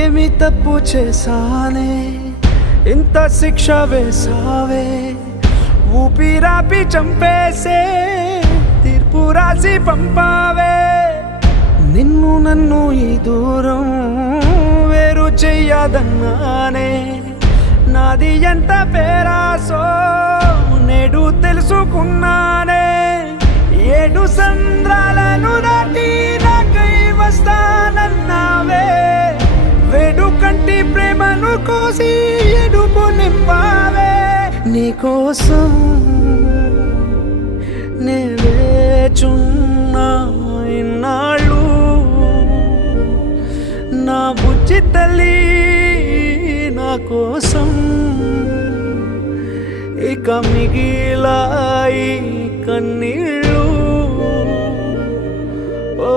ఏమి తప్పు చేశానే ఇంత శిక్ష వేసావే ఊపిరాపి చంపేసే తీర్పు రాసి పంపావే నిన్ను నన్ను ఈ దూరం వేరు చెయ్యదన్నానే నాది ఎంత పేరాసో నేడు తెలుసుకున్నానే 7 సంద్రాలను దాటి నాకై వస్తానన్నావే వేడుకంటి ప్రేమను కోసి ఎడుపు నింపావే నీకోసం నే వేచున్నా ఇన్నాళ్ళు నా బుజ్జి తల్లి నా కోసం ఇక మిగిలాయి కన్నీళ్ళు ఓ